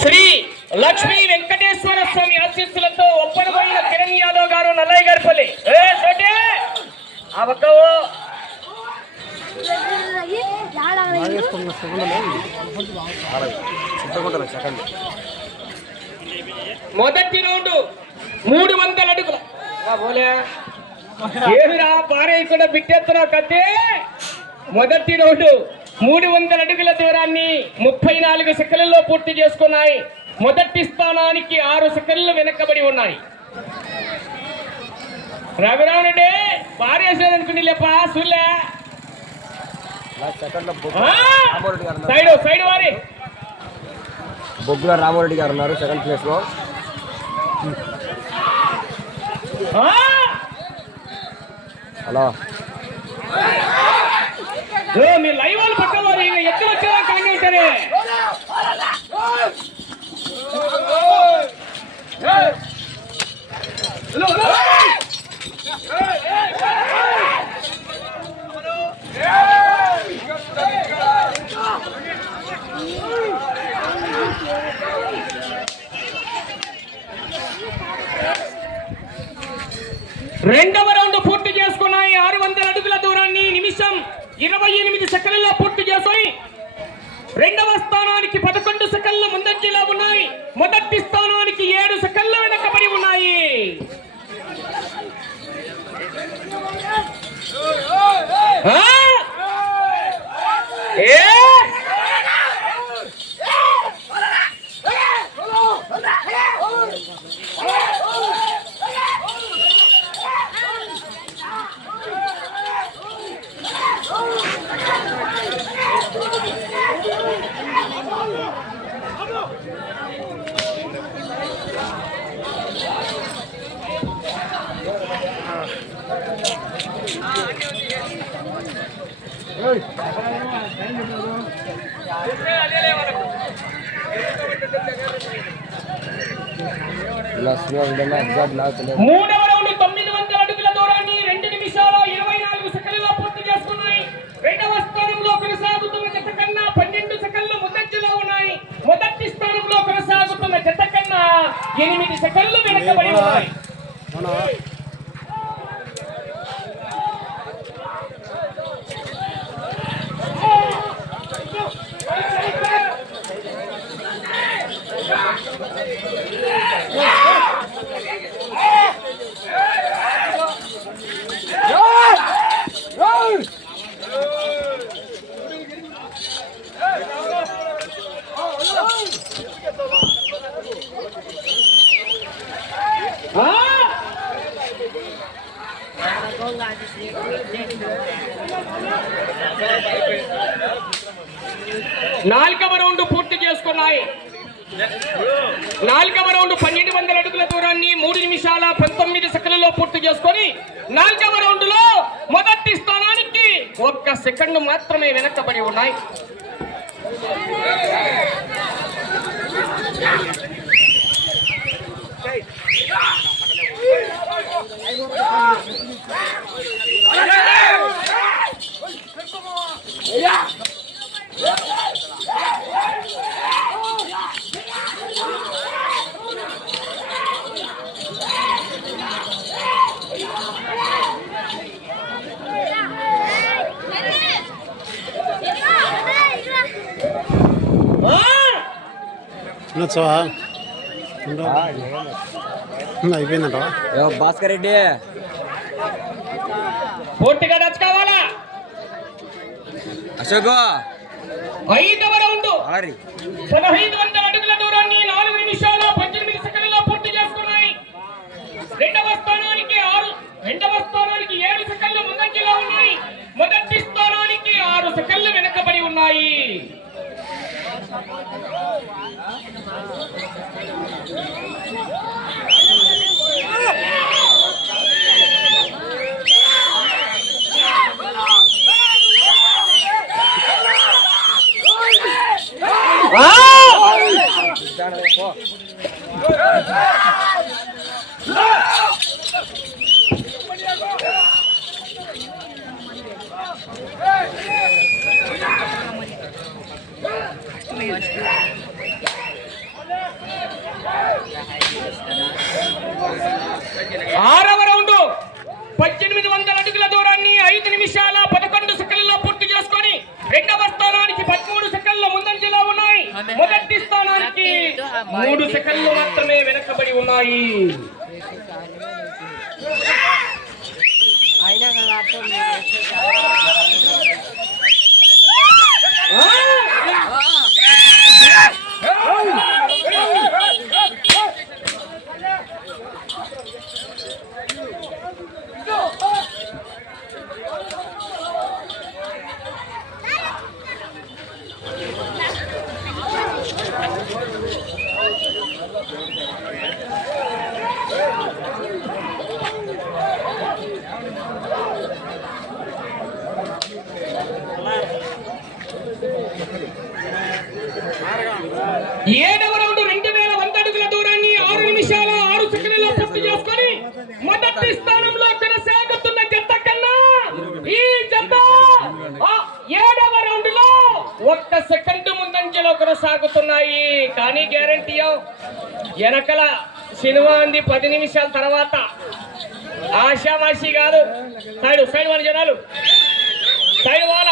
శ్రీ లక్ష్మీ వెంకటేశ్వర స్వామి ఆశీస్సులతో ఒప్పనబడిన కిరణ్ యాదవ్ గారు నల్లయ్య గారిపల్లి ఏ సోటే మొదటి రౌండ్ మూడు వందల అడుగుల. ఏమిరా పారే ఇక్కడ బిట్టేస్తున్నావు కత్తి? మొదటి రౌండ్ మూడు వందల అడుగుల దూరాన్ని ముప్పై నాలుగు సెకండ్లలో పూర్తి చేసుకున్నాయి. మొదటి స్థానానికి ఆరు సెకండ్లు వెనకబడి ఉన్నాయి. రఘురామ్ రెడ్డి పారేసేదనుకుని లేపా సుల్లే సైడ్ సైడ్ వారి. బొగ్గుల రామారెడ్డి గారు ఉన్నారు సెకండ్ ప్లేస్లో! హలో. మీ లైవ్ వాళ్ళు పక్క వారు ఇక ఎక్కడ వచ్చేదా కానీ ఉంటారే రెండవ ఇరవై ఎనిమిది సెకండ్లలో పూర్తి చేసుకొని రెండవ స్థానానికి పదకొండు సెకండ్ల ముందంజలో ఉన్నాయి. మొదటి స్థానానికి ఏడు సెకండ్ల వెనకబడి ఉన్నాయి. ఆ? మూడవ రౌండ్ తొమ్మిది వందల అడుగుల దూరాన్ని రెండు నిమిషాల ఇరవై నాలుగు సెకండ్లలో పూర్తి చేసుకున్నాయి రెండవ స్థానంలో కొనసాగుతున్న జత కన్నా పన్నెండు సెకండ్లు ముందంజలో ఉన్నాయి. మొదటి స్థానంలో కొనసాగుతున్న జత కన్నా ఎనిమిది సెకండ్లు వెనకబడి ఉన్నాయి ఆ! నాలుగవ రౌండ్ పూర్తి చేసుకున్నాయి. నాలుగవ రౌండ్ పన్నెండు వందల అడుగుల దూరాన్ని మూడు నిమిషాల పంతొమ్మిది సెకండ్లలో పూర్తి చేసుకొని నాలుగవ రౌండ్లో మొదటి స్థానానికి ఒక్క సెకండ్ మాత్రమే వెనకబడి ఉన్నాయి ఆ! అయిపోయిందంట ఏ భాస్కర్ రెడ్డి. పూర్తిగా టచ్ కావాలా అశోక్ ఆరి. పదహైదు వందల అడుగుల దూరాన్ని నాలుగు నిమిషాల పద్దెనిమిది సెకండ్లలో పూర్తి చేసుకున్నాయి రెండవ స్థానానికి ఆరు రెండవ స్థానానికి ఏడు సెకండ్లు ముందంజలో ఉన్నాయి మొదటి స్థానానికి ఆరు సెకండ్లు వెనకబడి ఉన్నాయి ఆ ఆరవ రౌండ్ పద్దెనిమిది వందల అడుగుల దూరాన్ని ఐదు నిమిషాల పదకొండు సెకండ్లలో పూర్తి చేసుకొని రెండవ స్థానానికి పదమూడు సెకండ్ల ముందంజలో ఉన్నాయి మొదటి స్థానానికి మూడు సెకండ్లు మాత్రమే వెనకబడి ఉన్నాయి. ఏడవ రౌండ్ రెండు వేల వంద అడుగుల దూరాన్ని ఆరు నిమిషాల ఆరు సెకండ్లలో పూర్తి చేసుకొని మొదటి స్థానంలో కొనసాగుతున్న జత కన్నా ఈ జత ఏడవ రౌండ్లో ఒక్క సెకండ్ ముందంజలో కొనసాగుతున్నాయి. కానీ గ్యారంటీ వెనకల సినిమా అంది పది నిమిషాల తర్వాత. ఆశామాషి కాదు. సైడ్ సైడ్ వాళ్ళ జనాలు. సైడ్ వాళ్ళ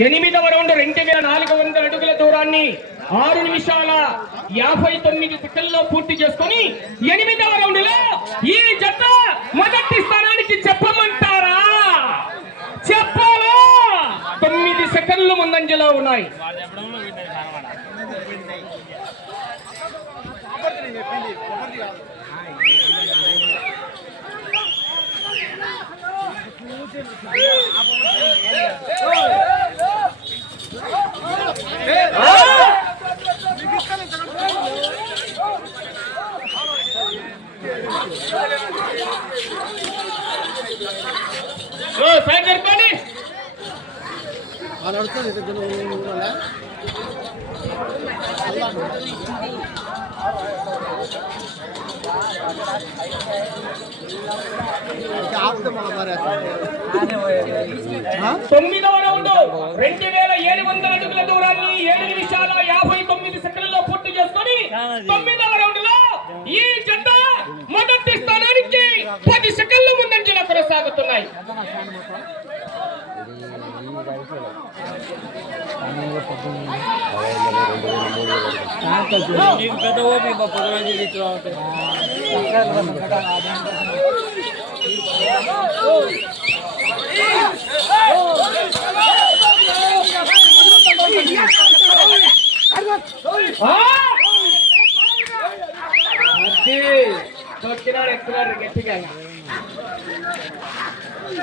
ఎనిమిదవ రౌండ్ రెండు వేల నాలుగు వందల అడుగుల దూరాన్ని ఆరు నిమిషాల యాభై తొమ్మిది సెకండ్లో పూర్తి చేసుకొని ఎనిమిదవ రౌండ్లో ఈ జత మొదటి స్థానానికి చెప్పమంటారా? చెప్పాలా? తొమ్మిది సెకండ్లు ముందంజలో ఉన్నాయి. ఓ, సైడ్ జరపండి వాళ్ళు అడుగుతుంది తొమ్మిదవ రౌండ్. రెండు వేల ఏడు వందల అడుగుల దూరాన్ని ఏడు నిమిషాల యాభై తొమ్మిది సెకండ్లలో పూర్తి చేసుకొని తొమ్మిదవ రౌండ్లో ఈ జత మొదటి స్థానానికి పది సెకండ్ల ముందంజలో కొనసాగుతున్నాయి ఆ! అది తొక్కినాడు ఎక్కున్నాడు గట్టిగా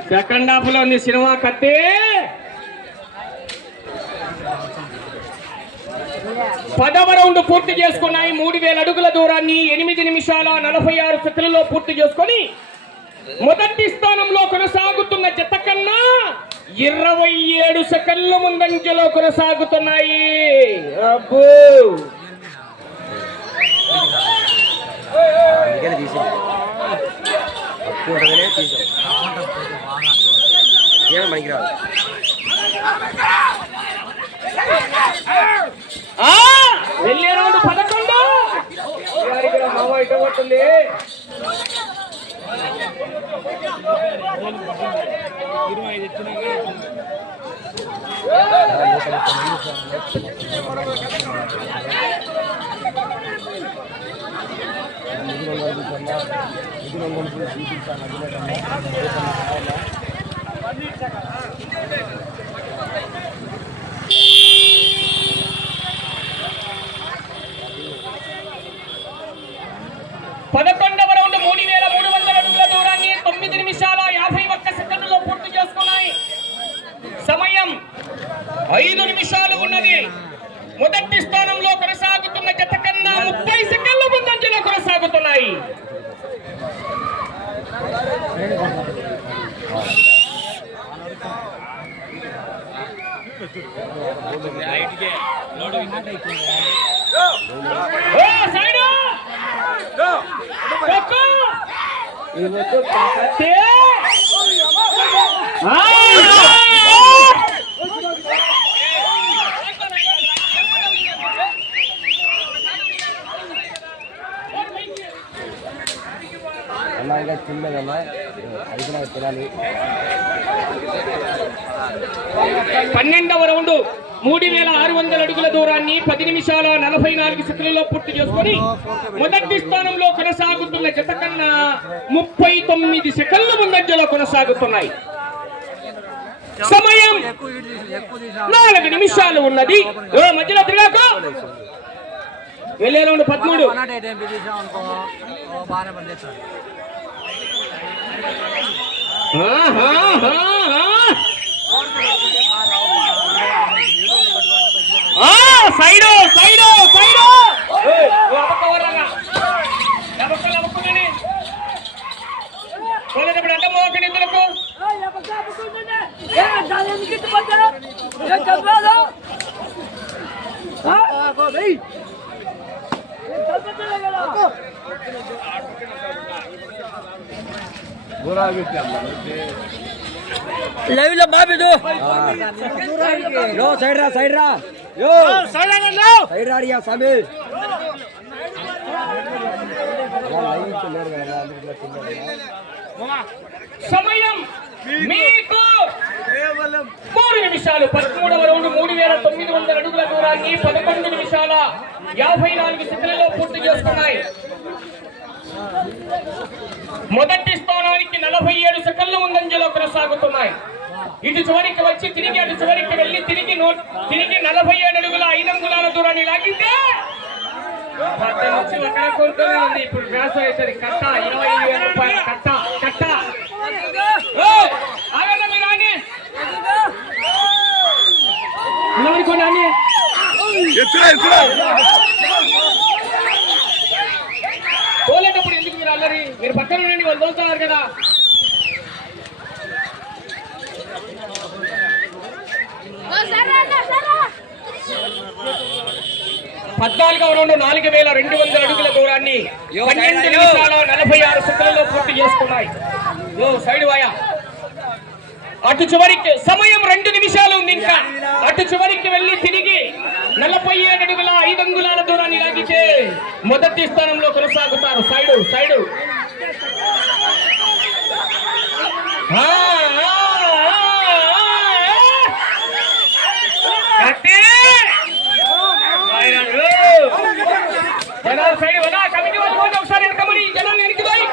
సెకండ్ హాఫ్లో ఉంది సినిమా కత్తి పదవ రౌండ్ పూర్తి చేసుకున్నాయి. మూడు వేల అడుగుల దూరాన్ని ఎనిమిది నిమిషాల నలభై ఆరు సెకండ్లలో పూర్తి చేసుకొని మొదటి స్థానంలో కొనసాగుతున్న జత కన్నా ఇరవై ఏడు సెకండ్ల ముందంజలో కొనసాగుతున్నాయి. అబ్బో! అందుకని వెళ్ళే రౌండ్ పదకొండు. మామ ఇటు పట్టుంది పదకొండవ రౌండ్ మూడు వేల మూడు వందల అడుగుల దూరాన్ని తొమ్మిది నిమిషాల యాభై ఒక్క సెకండ్లో పూర్తి చేసుకున్నాయి. సమయం ఐదు నిమిషాలు ఉన్నది. మొదటి స్థానంలో కొనసాగుతున్న జత కన్నా ముప్పై సెకండ్ల ముందంజలో కొనసాగుతున్నాయి. లైట్కే ಇವತ್ತು ಕತೆ అన్నా ఇంకా తినలేదన్నా అది నాకు తినాలి పన్నెండవ రౌండ్ మూడు వేల ఆరు వందల అడుగుల దూరాన్ని పది నిమిషాల నలభై నాలుగు సెకండ్లలో పూర్తి చేసుకొని మొదటి స్థానంలో కొనసాగుతున్న జత కన్నా ముప్పై తొమ్మిది సెకండ్ల ముందంజలో కొనసాగుతున్నాయి. సమయం నాలుగు నిమిషాలు ఉన్నది. మధ్యలో తిరిగాక. వెళ్ళే పదమూడు. ఆహాహాహా. సైడు సైడు సైడు ఏయ్, ఓ అబక్క వరగా. అబక్క, అబక్కమని. పోలేటప్పుడు అడ్డం మోకండి ఇద్దరకు. లైవ్ లో బాబిదు యో సైడ్ రా సైడ్ రా సమయం మీకు మూడు నిమిషాలు పదమూడవ రౌండ్ మూడు వేల తొమ్మిది వందల అడుగుల దూరాన్ని పదకొండు నిమిషాల యాభై నాలుగు సెకండ్లలో పూర్తి చేసుకున్నాయి. మొదటి స్థానానికి నలభై ఏడు సెకండ్ల ముందంజలో కొనసాగుతున్నాయి. ఇటు చివరికి వచ్చి తిరిగి అటు చివరికి వెళ్ళి తిరిగి తిరిగి నలభై ఏడు అడుగుల ఐదు అంగుళాల దూరాన్ని అక్కడ నుంచి అక్కడ కొంటూనే ఉంది. ఇప్పుడు వ్యాసం అవుతుంది కట్ట ఇరవై వేల రూపాయల కట్ట కట్ట. నిలబడుకోండి. పోలేటప్పుడు ఎందుకు మీరు అల్లరి? మీరు పక్కన ఉండండి వాళ్ళు తోలుతున్నారు కదా. పద్నాలుగవ రౌండ్ నాలుగు వేల రెండు వందల అడుగుల దూరాన్ని పన్నెండు నిమిషాల నలభై ఆరు సెకండ్లలో పూర్తి చేసుకున్నాయి. ఓ సైడ్ వాయా? అటు చివరికి సమయం రెండు నిమిషాలు ఉంది ఇంకా అటు చివరికి వెళ్ళి తిరిగి నలభై ఏడు అడుగుల ఐదు అంగుళాల దూరాన్ని లాగితే మొదటి స్థానంలో కొనసాగుతారు. సైడు సైడు ఆ, ఆ, ఆ, ఆ. కత్తి! వైరాలు. జనాలు సైడ్ వదా కమిటీ వాళ్ళు పోతే ఒకసారి వెనకమని జనాలు వెనక్కి పోయి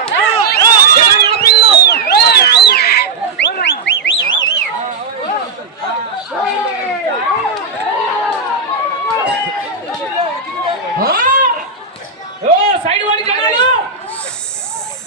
జనాలు ఆపండి. ఆ! ఓ సైడ్ వాడి జనాలు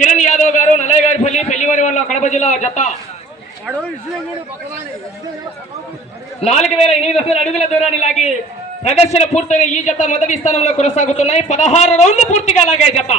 కిరణ్ యాదవ్ గారు నల్లయ్య గారిపల్లి పెళ్ళివారి వాళ్ళ కడప జిల్లా జత. నాలుగు వేల ఎనిమిది వందల అడుగుల దూరాన్ని లాగి ప్రదర్శన పూర్తయిన ఈ జత మొదటి స్థానంలో కొనసాగుతున్నాయి. పదహారు రౌండ్లు పూర్తిగా లాగే జత.